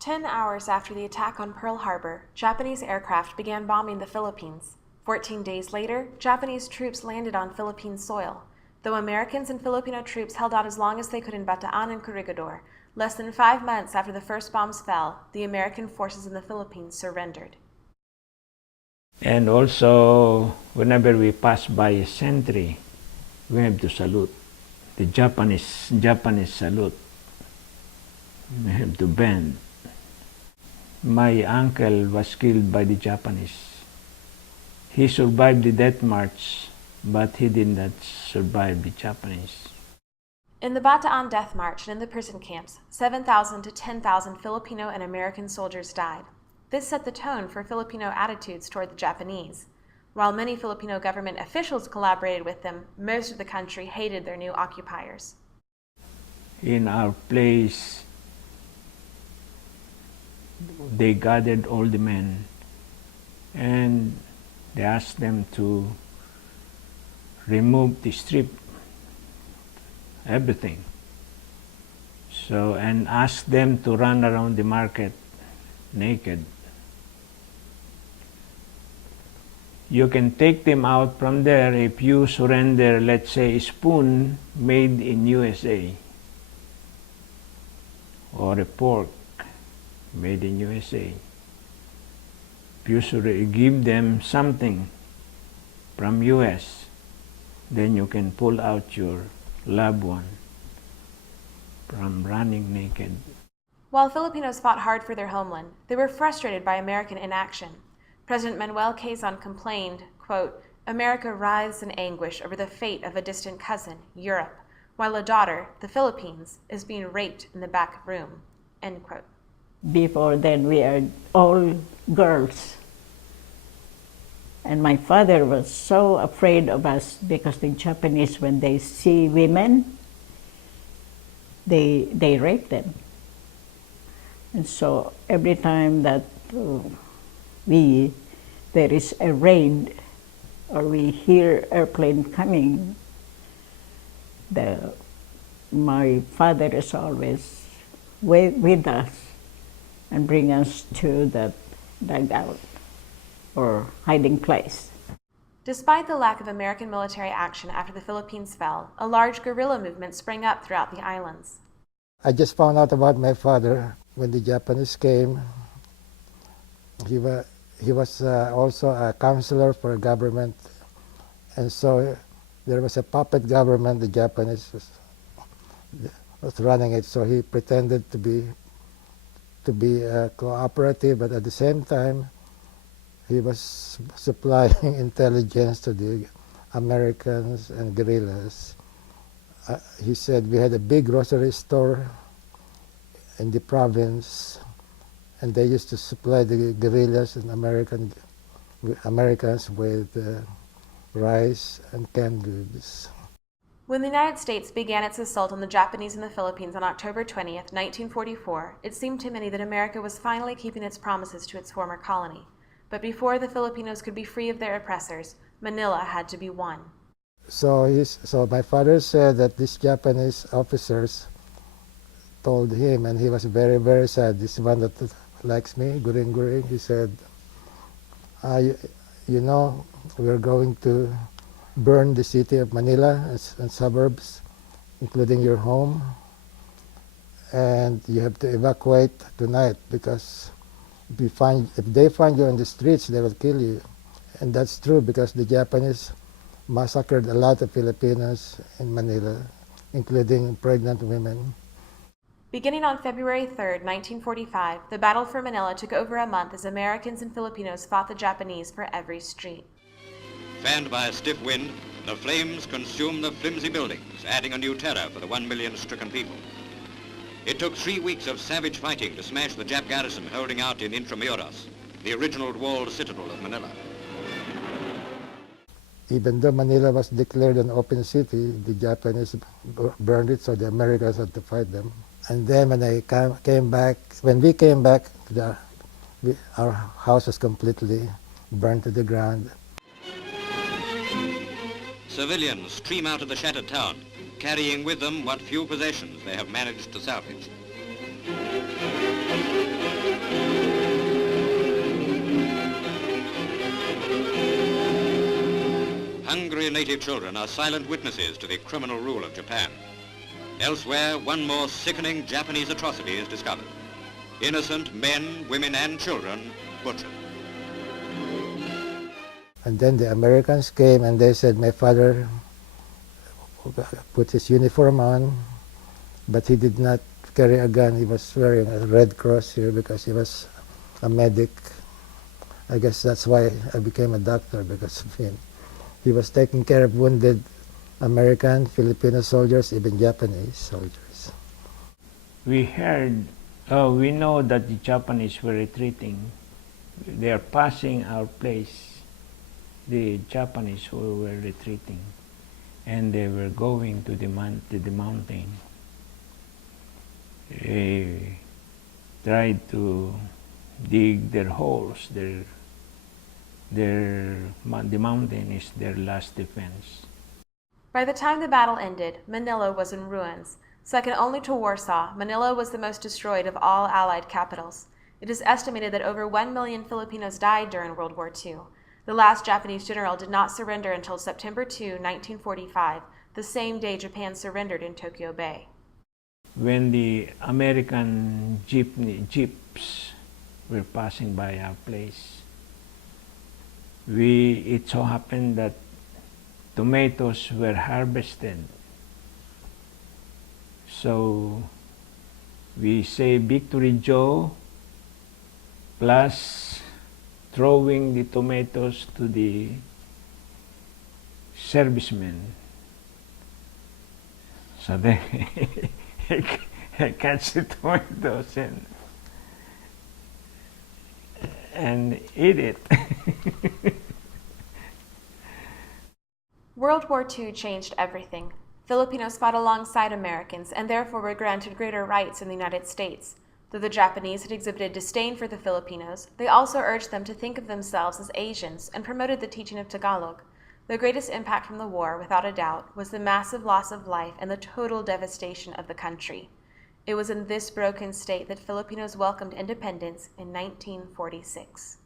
10 hours after the attack on Pearl Harbor, Japanese aircraft began bombing the Philippines. 14 days later, Japanese troops landed on Philippine soil. Though Americans and Filipino troops held out as long as they could in Bataan and Corregidor, less than 5 months after the first bombs fell, the American forces in the Philippines surrendered. And also, whenever we pass by a sentry, we have to salute. The Japanese salute. We have to bend. My uncle was killed by the Japanese. He survived the death march, but he did not survive the Japanese. In the Bataan death march and in the prison camps, 7,000 to 10,000 Filipino and American soldiers died. This set the tone for Filipino attitudes toward the Japanese. While many Filipino government officials collaborated with them, most of the country hated their new occupiers. In our place, they gathered all the men and they asked them to remove the strip, everything. So, and asked them to run around the market naked. You can take them out from there if you surrender, let's say, a spoon made in USA or a pork made in USA. If you give them something from US, then you can pull out your loved one from running naked. While Filipinos fought hard for their homeland, they were frustrated by American inaction. President Manuel Quezon complained, quote, "America writhes in anguish over the fate of a distant cousin, Europe, while a daughter, the Philippines, is being raped in the back room," end quote. Before then, we are all girls. And my father was so afraid of us because the Japanese, when they see women, they rape them. And so every time that there is a raid or we hear airplane coming, my father is always with us and bring us to the dugout or hiding place. Despite the lack of American military action after the Philippines fell, a large guerrilla movement sprang up throughout the islands. I just found out about my father when the Japanese came. He was also a counselor for a government, and so there was a puppet government. The Japanese was running it, so he pretended to be cooperative, but at the same time, he was supplying intelligence to the Americans and guerrillas. He said we had a big grocery store in the province, and they used to supply the guerrillas and Americans with rice and canned goods. When the United States began its assault on the Japanese in the Philippines on October 20th, 1944, it seemed to many that America was finally keeping its promises to its former colony. But before the Filipinos could be free of their oppressors, Manila had to be won. So my father said that these Japanese officers told him, and he was very, very sad. This one that likes me, Guring Guring, he said, you know, we're going to burn the city of Manila and suburbs, including your home, and you have to evacuate tonight because if they find you on the streets, they will kill you. And that's true because the Japanese massacred a lot of Filipinos in Manila, including pregnant women. Beginning on February 3, 1945, the battle for Manila took over a month as Americans and Filipinos fought the Japanese for every street. Fanned by a stiff wind, the flames consumed the flimsy buildings, adding a new terror for the 1 million stricken people. It took 3 weeks of savage fighting to smash the Jap garrison holding out in Intramuros, the original walled citadel of Manila. Even though Manila was declared an open city, the Japanese burned it, so the Americans had to fight them. And then when we came back, our house was completely burned to the ground. Civilians stream out of the shattered town, carrying with them what few possessions they have managed to salvage. hungry native children are silent witnesses to the criminal rule of Japan. Elsewhere, one more sickening Japanese atrocity is discovered. Innocent men, women, and children butchered. And then the Americans came and they said my father put his uniform on, but he did not carry a gun. He was wearing a Red Cross here because he was a medic. I guess that's why I became a doctor, because of him. He was taking care of wounded American, Filipino soldiers, even Japanese soldiers. We know that the Japanese were retreating. They are passing our place, the Japanese who were retreating, and they were going to the mountain. They tried to dig their holes. The mountain is their last defense. By the time the battle ended, Manila was in ruins. Second only to Warsaw, Manila was the most destroyed of all Allied capitals. It is estimated that over 1 million Filipinos died during World War II. The last Japanese general did not surrender until September 2, 1945, the same day Japan surrendered in Tokyo Bay. When the American jeeps were passing by our place, it so happened that tomatoes were harvested. So we say Victory Joe plus throwing the tomatoes to the servicemen. So they catch the tomatoes and eat it. World War II changed everything. Filipinos fought alongside Americans and therefore were granted greater rights in the United States. Though the Japanese had exhibited disdain for the Filipinos, they also urged them to think of themselves as Asians and promoted the teaching of Tagalog. The greatest impact from the war, without a doubt, was the massive loss of life and the total devastation of the country. It was in this broken state that Filipinos welcomed independence in 1946.